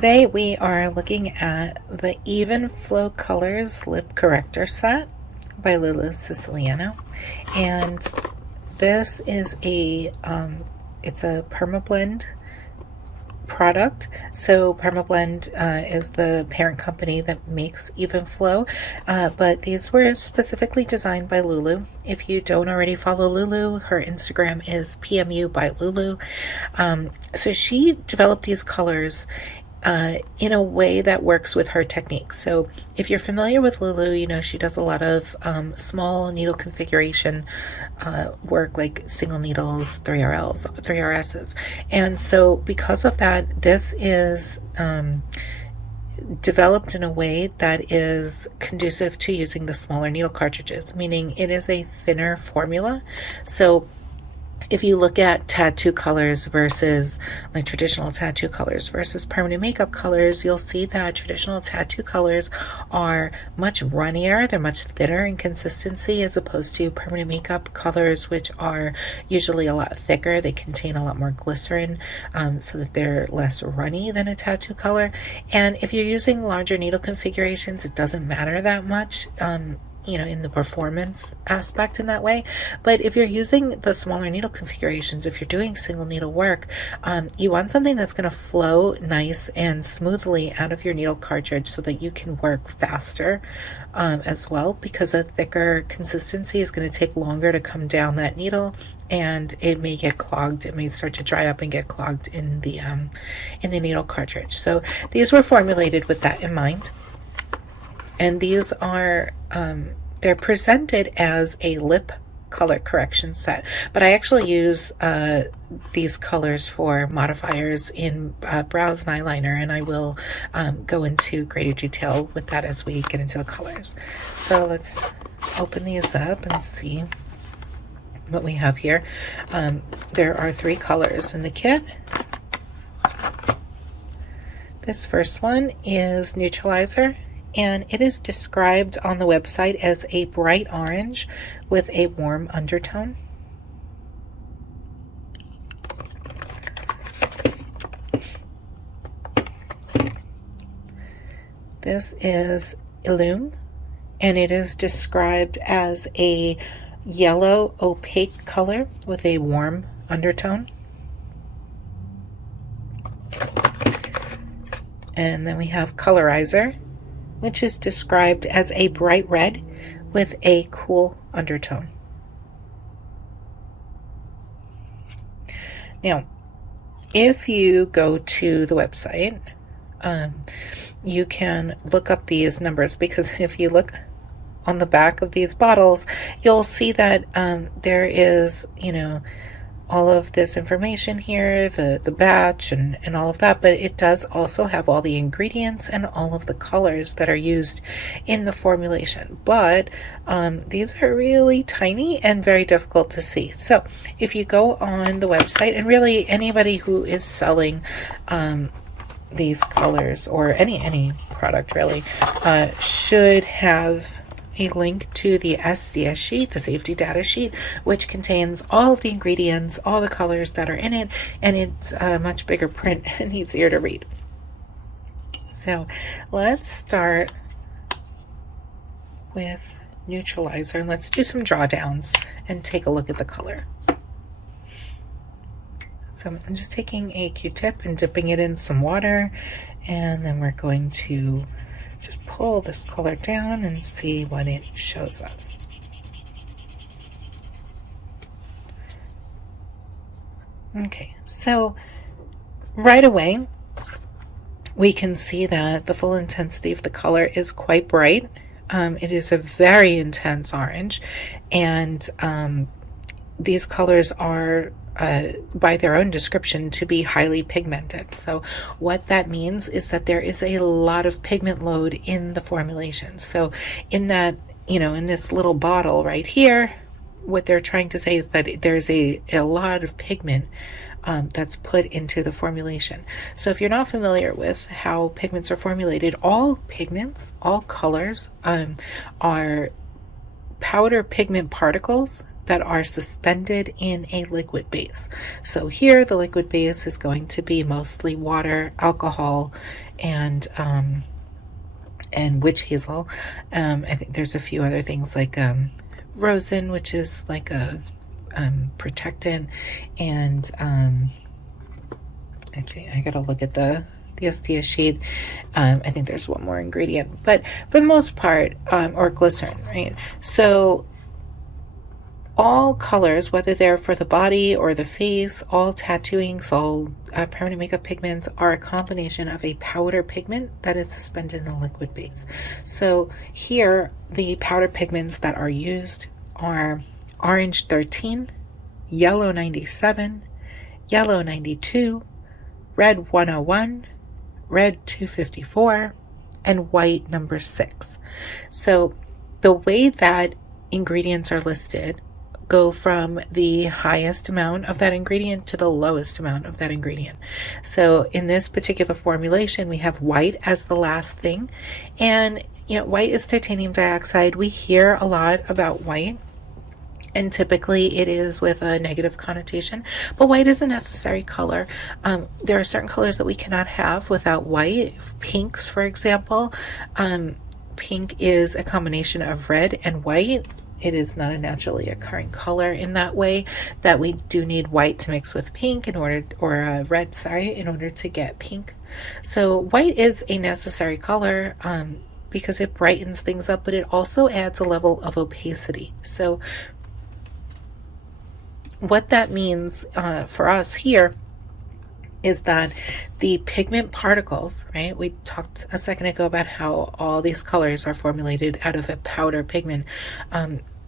Today we are looking at the Evenflo Colors Lip Corrector Set by Lulu Siciliano, and this is it's a permablend product. So Permablend is the parent company that makes Evenflo, but these were specifically designed by Lulu. If you don't already follow Lulu, her Instagram is PMU by Lulu. So she developed these colors in a way that works with her technique. So if you're familiar with Lulu, you know she does a lot of small needle configuration work, like single needles, 3RLs, 3RSs. And so because of that, this is developed in a way that is conducive to using the smaller needle cartridges, meaning it is a thinner formula. So if you look at tattoo colors versus like traditional tattoo colors versus permanent makeup colors, you'll see that traditional tattoo colors are much runnier, they're much thinner in consistency, as opposed to permanent makeup colors, which are usually a lot thicker. They contain a lot more glycerin, so that they're less runny than a tattoo color. And if you're using larger needle configurations, it doesn't matter that much, you know, in the performance aspect in that way. But if you're using the smaller needle configurations, if you're doing single needle work, you want something that's going to flow nice and smoothly out of your needle cartridge so that you can work faster as well, because a thicker consistency is going to take longer to come down that needle, and it may get clogged. It may start to dry up and get clogged in the needle cartridge. So these were formulated with that in mind. And these are, they're presented as a lip color correction set, but I actually use these colors for modifiers in brows and eyeliner, and I will go into greater detail with that as we get into the colors. So let's open these up and see what we have here. There are 3 colors in the kit. This first one is Neutralizer, and it is described on the website as a bright orange with a warm undertone. This is Illume, and it is described as a yellow opaque color with a warm undertone. And then we have Colorizer, which is described as a bright red with a cool undertone. Now, if you go to the website, you can look up these numbers, because if you look on the back of these bottles, you'll see that there is, you know, all of this information here, the batch and all of that, but it does also have all the ingredients and all of the colors that are used in the formulation. But these are really tiny and very difficult to see. So if you go on the website, and really anybody who is selling these colors, or any product really, should have a link to the SDS sheet, the safety data sheet, which contains all of the ingredients, all the colors that are in it, and it's a much bigger print and easier to read. So let's start with Neutralizer, and let's do some drawdowns and take a look at the color. So I'm just taking a Q-tip and dipping it in some water, and then we're going to just pull this color down and see what it shows us. Okay, so right away we can see that the full intensity of the color is quite bright. It is a very intense orange, and these colors are by their own description to be highly pigmented. So what that means is that there is a lot of pigment load in the formulation. So in that, you know, in this little bottle right here, what they're trying to say is that there's a lot of pigment that's put into the formulation. So if you're not familiar with how pigments are formulated, all pigments, all colors are powder pigment particles that are suspended in a liquid base. So here the liquid base is going to be mostly water, alcohol, and witch hazel. I think there's a few other things like rosin, which is like a protectant, and actually I gotta look at the SDS sheet. I think there's one more ingredient, but for the most part, or glycerin, right? So all colors, whether they're for the body or the face, all tattoo inks, all permanent makeup pigments are a combination of a powder pigment that is suspended in a liquid base. So here the powder pigments that are used are orange 13, yellow 97, yellow 92, red 101, red 254, and white number 6. So the way that ingredients are listed go from the highest amount of that ingredient to the lowest amount of that ingredient. So in this particular formulation, we have white as the last thing, and white is titanium dioxide. We hear a lot about white, and typically it is with a negative connotation, but white is a necessary color. There are certain colors that we cannot have without white. Pinks, for example. Pink is a combination of red and white. It is not a naturally occurring color in that way, that we do need white to mix with pink in order, or red, sorry, in order to get pink. So white is a necessary color because it brightens things up, but it also adds a level of opacity. So what that means for us here is that the pigment particles, right? We talked a second ago about how all these colors are formulated out of a powder pigment.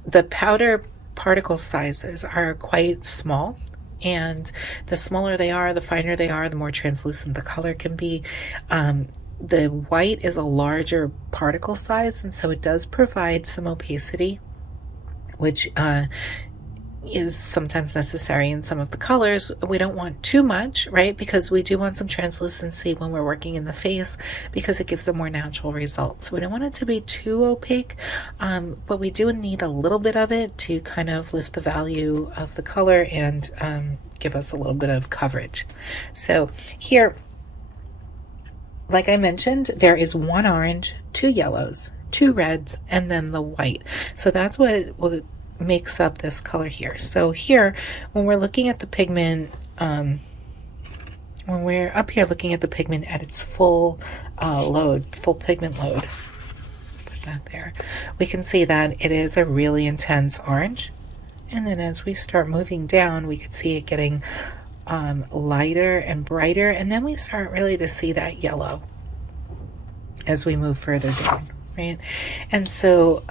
The powder particle sizes are quite small, and the smaller they are, the finer they are, the more translucent the color can be. The white is a larger particle size, and so it does provide some opacity, which is sometimes necessary in some of the colors. We don't want too much, right? Because we do want some translucency when we're working in the face, because it gives a more natural result. So we don't want it to be too opaque, but we do need a little bit of it to kind of lift the value of the color and give us a little bit of coverage. So here, like I mentioned, there is 1 orange, 2 yellows, 2 reds, and then the white. So that's what makes up this color here. So here, when we're looking at the pigment, when we're up here looking at the pigment at its full load, full pigment load, put that there, we can see that it is a really intense orange. And then as we start moving down, we can see it getting lighter and brighter, and then we start really to see that yellow as we move further down. Right, and so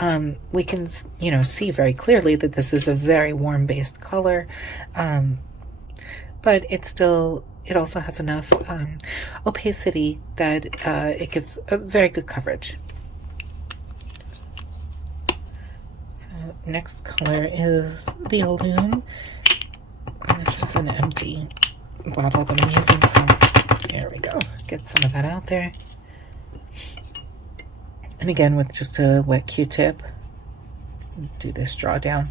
we can, see very clearly that this is a very warm-based color, but it also has enough opacity that it gives a very good coverage. So next color is the Illume. This is an empty bottle that I'm using, so there we go. Get some of that out there. And again, with just a wet Q-tip, do this drawdown.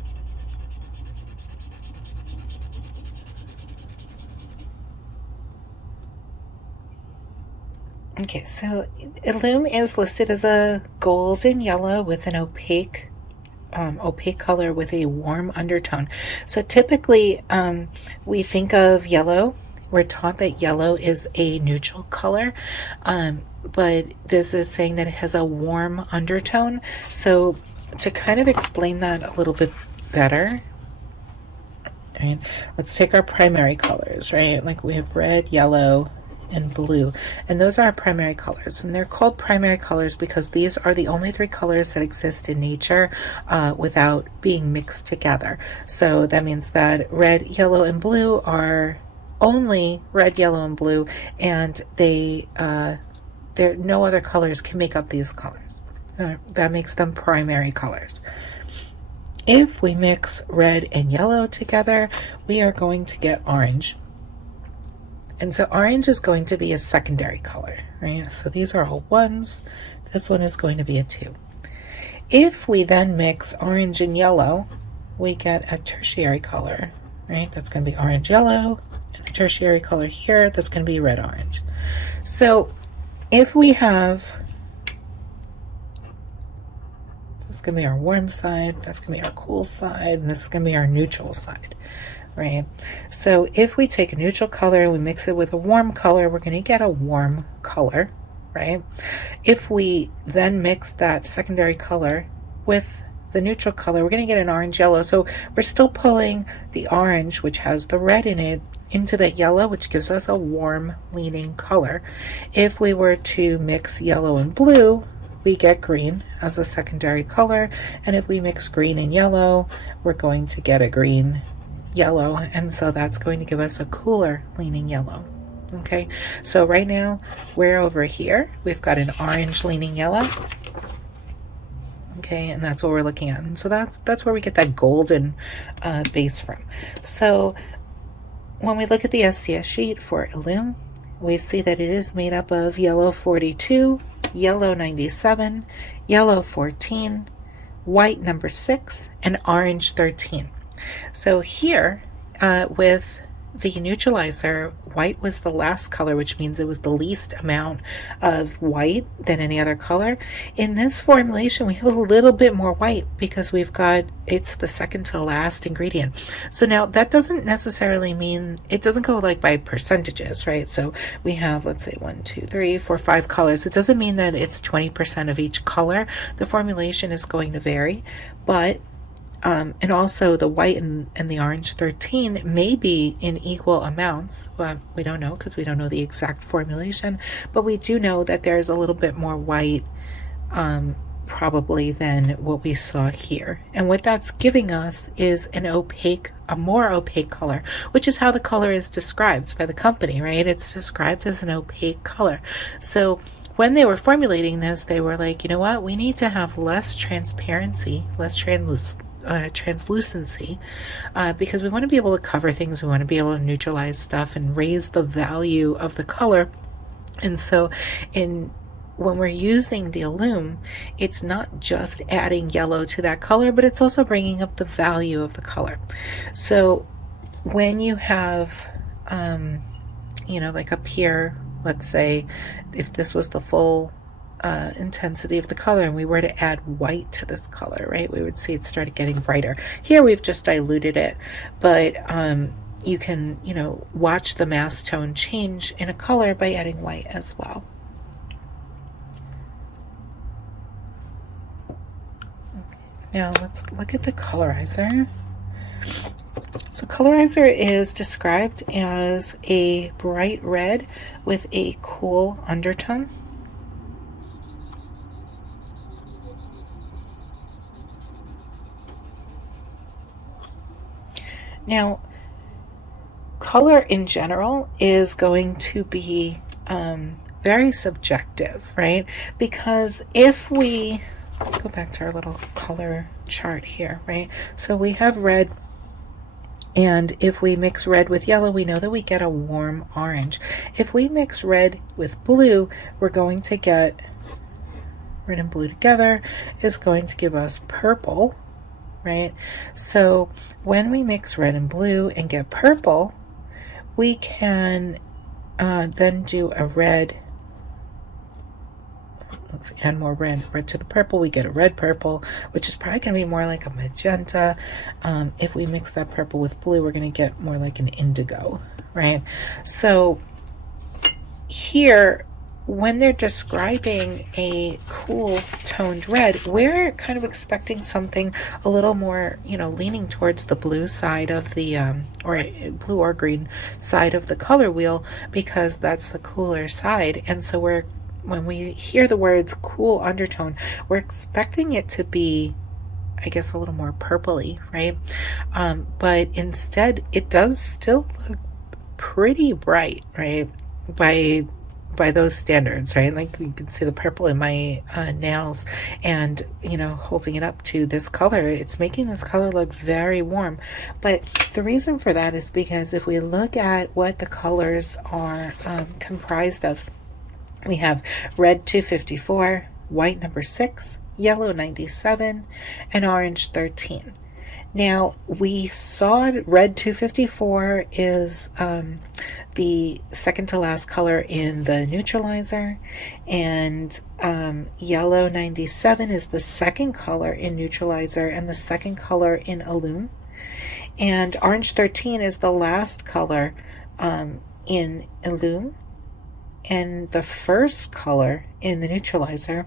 Okay, so Illume is listed as a golden yellow with an opaque color with a warm undertone. So typically, we think of yellow. We're taught that yellow is a neutral color, but this is saying that it has a warm undertone. So to kind of explain that a little bit better, right, let's take our primary colors, right? Like we have red, yellow, and blue, and those are our primary colors, and they're called primary colors because these are the only 3 colors that exist in nature without being mixed together. So that means that red, yellow, and blue are only red, yellow, and blue, and no other colors can make up these colors. That makes them primary colors. If we mix red and yellow together, we are going to get orange. And so orange is going to be a secondary color, right? So these are all 1s. This one is going to be a 2. If we then mix orange and yellow, we get a tertiary color, right? That's going to be orange yellow, and a tertiary color here that's going to be red orange. So if we have, this is going to be our warm side, that's going to be our cool side, and this is going to be our neutral side, right? So if we take a neutral color and we mix it with a warm color, we're going to get a warm color, right? If we then mix that secondary color with the neutral color, we're going to get an orange yellow. So we're still pulling the orange, which has the red in it, into that yellow, which gives us a warm leaning color. If we were to mix yellow and blue, we get green as a secondary color, and if we mix green and yellow, we're going to get a green yellow, and so that's going to give us a cooler leaning yellow. Okay, so right now we're over here, we've got an orange leaning yellow. Okay, and that's what we're looking at, and so that's where we get that golden base from. So when we look at the SDS sheet for Illume, we see that it is made up of yellow 42, yellow 97, yellow 14, white number 6, and orange 13. So here with the neutralizer, white was the last color, which means it was the least amount of white than any other color. In this formulation, we have a little bit more white because we've got, it's the second to last ingredient. So now that doesn't necessarily mean, it doesn't go like by percentages, right? So we have, let's say 1, 2, 3, 4, 5 colors. It doesn't mean that it's 20% of each color. The formulation is going to vary, but and also the white and the orange 13 may be in equal amounts. Well, we don't know because we don't know the exact formulation, but we do know that there's a little bit more white probably than what we saw here. And what that's giving us is an opaque, a more opaque color, which is how the color is described by the company, right? It's described as an opaque color. So when they were formulating this, they were like, you know what, we need to have less transparency, less translucency, because we want to be able to cover things, we want to be able to neutralize stuff and raise the value of the color. And so when we're using the Illume, it's not just adding yellow to that color, but it's also bringing up the value of the color. So when you have you know, like up here, let's say if this was the full intensity of the color and we were to add white to this color, right, we would see it started getting brighter. Here we've just diluted it, but you can, you know, watch the mass tone change in a color by adding white as well. Now let's look at the colorizer. So Colorizer is described as a bright red with a cool undertone. Now, color in general is going to be very subjective, right? Because if we, let's go back to our little color chart here, right? So we have red, and if we mix red with yellow, we know that we get a warm orange. If we mix red with blue, we're going to get, red and blue together is going to give us purple, right? So when we mix red and blue and get purple, we can then do a red. Let's add more red to the purple. We get a red purple, which is probably going to be more like a magenta. If we mix that purple with blue, we're going to get more like an indigo, right? So here, when they're describing a cool toned red, we're kind of expecting something a little more, you know, leaning towards the blue side of the or blue or green side of the color wheel, because that's the cooler side. And so when we hear the words cool undertone, we're expecting it to be, I guess, a little more purpley, right? But instead it does still look pretty bright, right? By those standards, right? Like you can see the purple in my nails, and you know, holding it up to this color, it's making this color look very warm. But the reason for that is because if we look at what the colors are comprised of, we have red 254, white number 6, yellow 97, and orange 13. Now, we saw red 254 is the second to last color in the Neutralizer, and yellow 97 is the second color in Neutralizer and the second color in Illume, and orange 13 is the last color in Illume and the first color in the Neutralizer,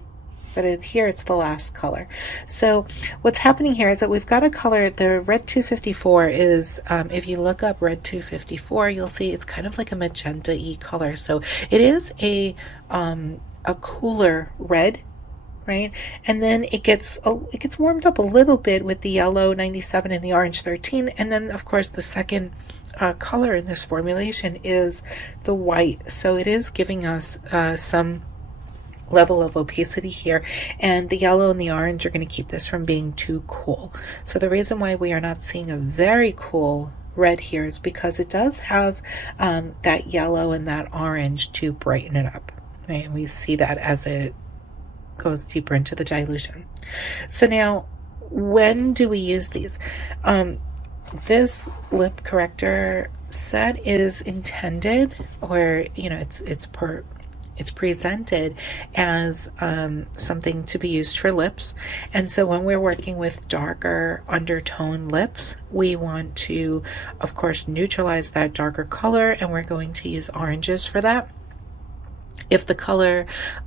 but here it's the last color. So what's happening here is that we've got a color, the red 254 is, if you look up red 254, you'll see it's kind of like a magenta-y color. So it is a cooler red, right? And then it gets warmed up a little bit with the yellow 97 and the orange 13. And then of course the second color in this formulation is the white. So it is giving us some level of opacity here, and the yellow and the orange are going to keep this from being too cool. So the reason why we are not seeing a very cool red here is because it does have that yellow and that orange to brighten it up, right? And we see that as it goes deeper into the dilution. So now, when do we use these? This lip corrector set is intended, or it's presented as something to be used for lips. And so when we're working with darker undertone lips, we want to, of course, neutralize that darker color, and we're going to use oranges for that. If the color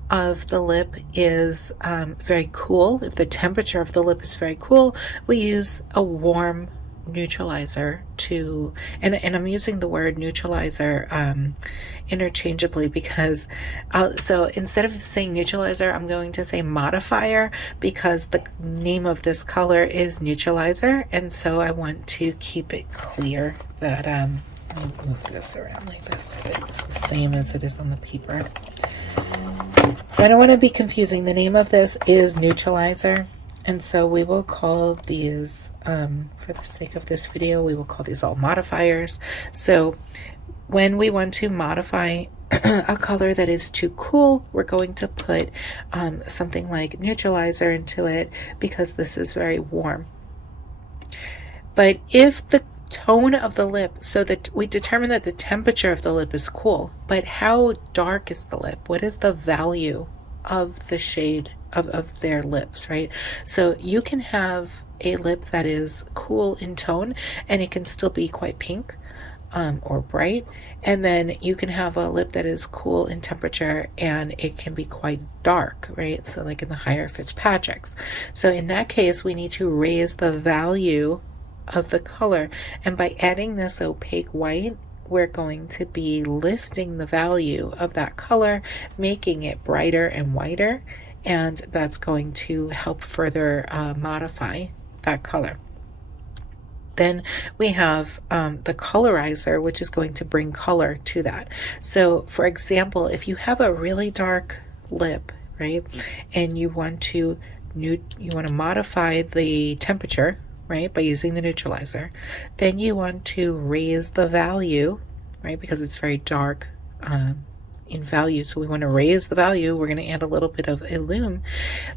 of the lip is very cool, if the temperature of the lip is very cool, we use a warm neutralizer to, and I'm using the word neutralizer interchangeably because so instead of saying neutralizer, I'm going to say modifier, because the name of this color is neutralizer, and so I want to keep it clear that let me move this around like this so that it's the same as it is on the paper. So I don't want to be confusing. The name of this is neutralizer. And so we will call these, for the sake of this video, we will call these all modifiers. So when we want to modify a color that is too cool, we're going to put something like neutralizer into it, because this is very warm. But if the tone of the lip, so that we determine that the temperature of the lip is cool, but how dark is the lip? What is the value of the shade of their lips, right? So you can have a lip that is cool in tone and it can still be quite pink or bright, and then you can have a lip that is cool in temperature and it can be quite dark, right? So like in the higher Fitzpatrick's. So in that case, we need to raise the value of the color, and by adding this opaque white, we're going to be lifting the value of that color, making it brighter and whiter, and that's going to help further modify that color. Then we have the Colorizer, which is going to bring color to that. So for example, if you have a really dark lip, right, and you want to modify the temperature, right, by using the neutralizer, then you want to raise the value, right, because it's very dark in value, so we want to raise the value. We're going to add a little bit of Illume,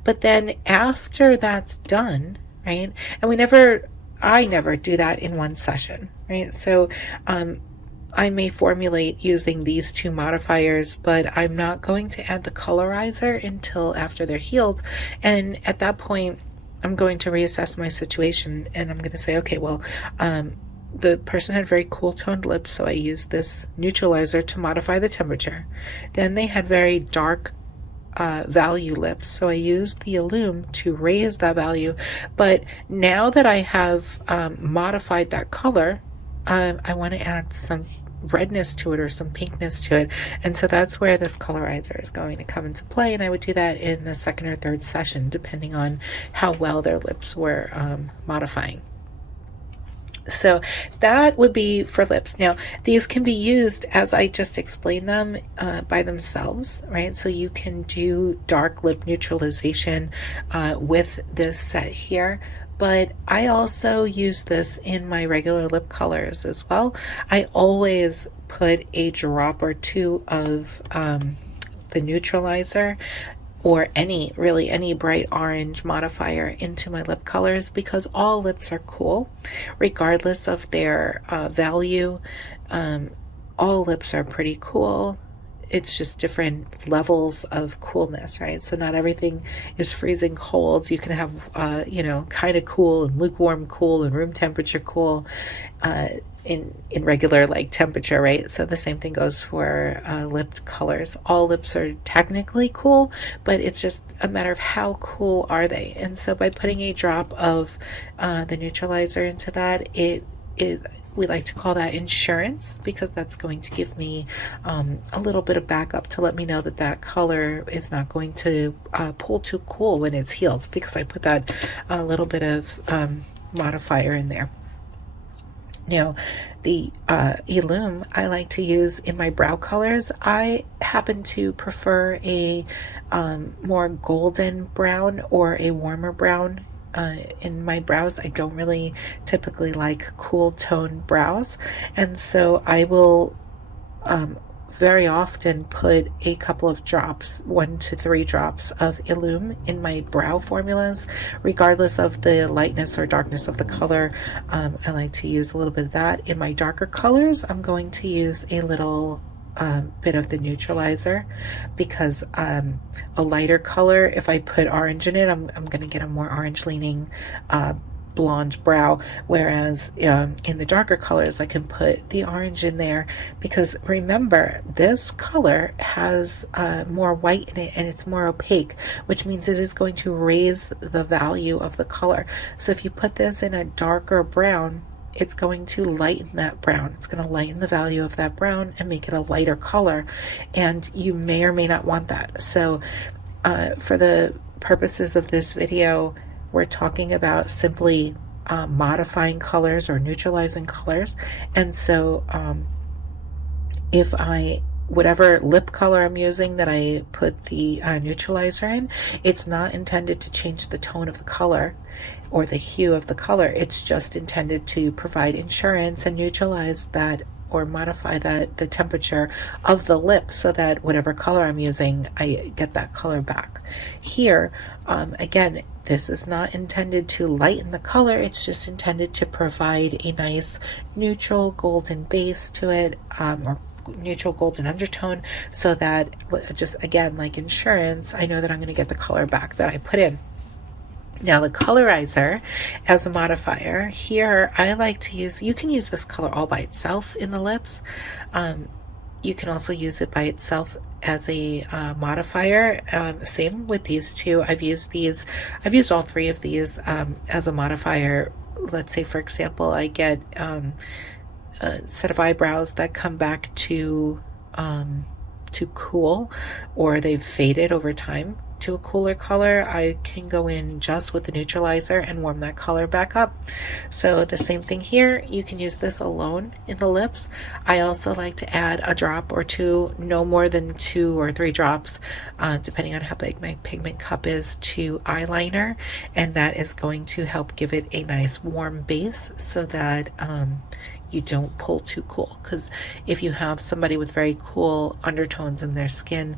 but then after that's done, right, and I never do that in one session, right? So I may formulate using these two modifiers, but I'm not going to add the Colorizer until after they're healed, and at that point I'm going to reassess my situation, and I'm going to say, okay, well, the person had very cool toned lips, so I used this neutralizer to modify the temperature. Then they had very dark value lips, so I used the Illume to raise that value. But now that I have modified that color, I want to add some redness to it or some pinkness to it, and so that's where this Colorizer is going to come into play, and I would do that in the second or third session depending on how well their lips were modifying. So that would be for lips. Now these can be used as I just explained them by themselves, right? So you can do dark lip neutralization with this set here, but I also use this in my regular lip colors as well. I always put a drop or two of the neutralizer or really any bright orange modifier into my lip colors, because all lips are cool regardless of their value. All lips are pretty cool. It's just different levels of coolness, right? So not everything is freezing cold. You can have, you know, kind of cool and lukewarm cool and room temperature cool in regular like temperature, right? So the same thing goes for lip colors. All lips are technically cool, but it's just a matter of how cool are they. And so by putting a drop of the neutralizer into that, we like to call that insurance, because that's going to give me a little bit of backup to let me know that that color is not going to pull too cool when it's healed, because I put that little bit of modifier in there. Now, the Illume I like to use in my brow colors. I happen to prefer a more golden brown or a warmer brown in my brows. I don't really typically like cool tone brows, and so I will very often put a couple of drops, 1 to 3 drops of Illume in my brow formulas, regardless of the lightness or darkness of the color. I like to use a little bit of that. In my darker colors, I'm going to use a little bit of the neutralizer, because a lighter color, if I put orange in it, I'm going to get a more orange leaning blonde brow, whereas in the darker colors I can put the orange in there, because remember, this color has more white in it and it's more opaque, which means it is going to raise the value of the color. So if you put this in a darker brown, it's going to lighten that brown. It's going to lighten the value of that brown and make it a lighter color, and you may or may not want that. So for the purposes of this video, we're talking about simply modifying colors or neutralizing colors. And so if whatever lip color I'm using that I put the neutralizer in, it's not intended to change the tone of the color or the hue of the color. It's just intended to provide insurance and neutralize that, or modify the temperature of the lip, so that whatever color I'm using, I get that color back. Here, again, this is not intended to lighten the color, it's just intended to provide a nice neutral golden base to it, or neutral golden undertone, so that, just again, like insurance, I know that I'm going to get the color back that I put in. Now the Colorizer as a modifier, here I like to use, you can use this color all by itself in the lips. You can also use it by itself as a modifier. Same with these two. I've used all 3 of these as a modifier. Let's say, for example, I get a set of eyebrows that come back too cool, or they've faded over time to a cooler color. I can go in just with the neutralizer and warm that color back up. So the same thing here, you can use this alone in the lips. I also like to add a drop or 2, no more than 2 or 3 drops, depending on how big my pigment cup is, to eyeliner, and that is going to help give it a nice warm base, so that you don't pull too cool. Because if you have somebody with very cool undertones in their skin,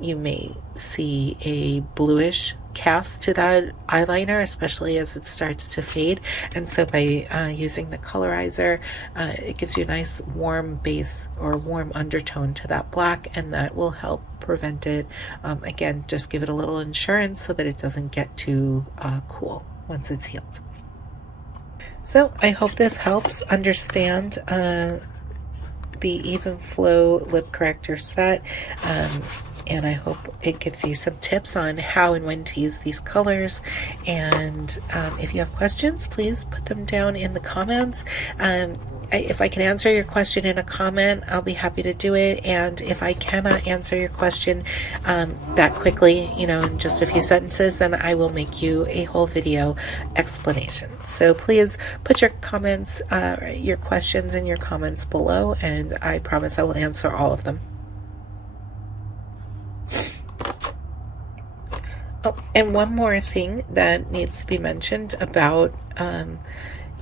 you may see a bluish cast to that eyeliner, especially as it starts to fade. And so by using the Colorizer, it gives you a nice warm base or warm undertone to that black, and that will help prevent it. Again, just give it a little insurance so that it doesn't get too cool once it's healed. So I hope this helps understand the Evenflo lip corrector set, and I hope it gives you some tips on how and when to use these colors. And if you have questions, please put them down in the comments. If I can answer your question in a comment, I'll be happy to do it. And if I cannot answer your question that quickly, in just a few sentences, then I will make you a whole video explanation. So please put your comments, your questions in your comments below, and I promise I will answer all of them. Oh, and one more thing that needs to be mentioned about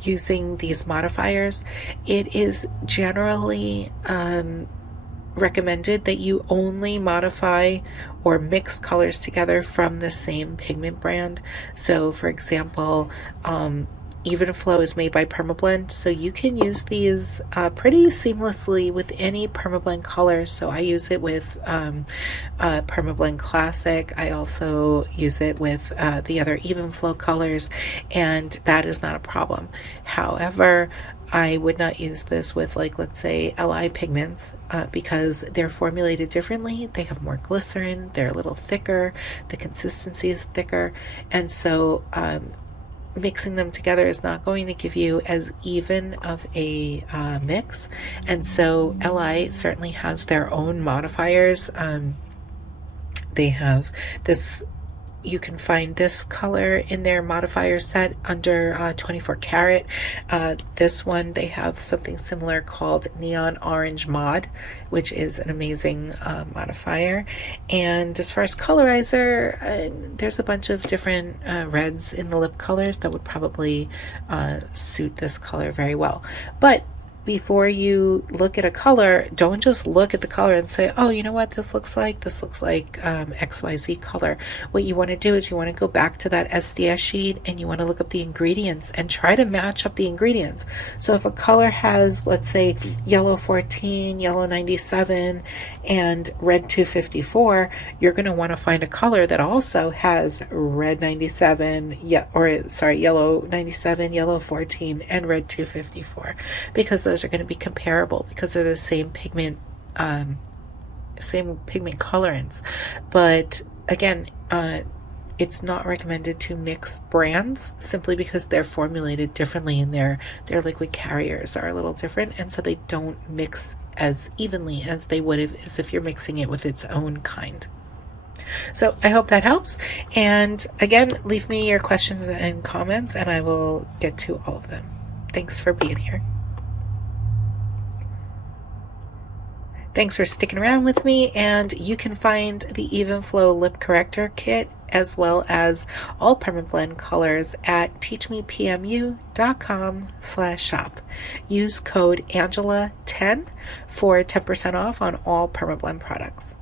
using these modifiers. It is generally recommended that you only modify or mix colors together from the same pigment brand. So for example, Evenflo is made by Permablend, so you can use these pretty seamlessly with any Permablend color. So I use it with Permablend Classic. I also use it with the other Evenflo colors, and that is not a problem. However, I would not use this with, like, let's say LI pigments because they're formulated differently. They have more glycerin, they're a little thicker, the consistency is thicker, and so mixing them together is not going to give you as even of a mix. And so LI certainly has their own modifiers. They have this, you can find this color in their modifier set under 24 karat. This one, they have something similar called Neon Orange Mod, which is an amazing modifier. And as far as Colorizer, there's a bunch of different reds in the lip colors that would probably suit this color very well. But before you look at a color, don't just look at the color and say, oh, you know what, this looks like XYZ color. What you want to do is you want to go back to that SDS sheet and you want to look up the ingredients and try to match up the ingredients. So if a color has, let's say, yellow 14, yellow 97, and red 254, you're going to want to find a color that also has red 97, yellow 97, yellow 14, and red 254, because those are going to be comparable because they're the same pigment colorants. But again, it's not recommended to mix brands simply because they're formulated differently and their liquid carriers are a little different, and so they don't mix as evenly as they would as if you're mixing it with its own kind. So I hope that helps, and again, leave me your questions and comments and I will get to all of them. Thanks for being here. Thanks for sticking around with me, and you can find the Evenflo Lip Corrector Kit as well as all Permablend colors at teachmepmu.com/shop. Use code Angela10 for 10% off on all Permablend products.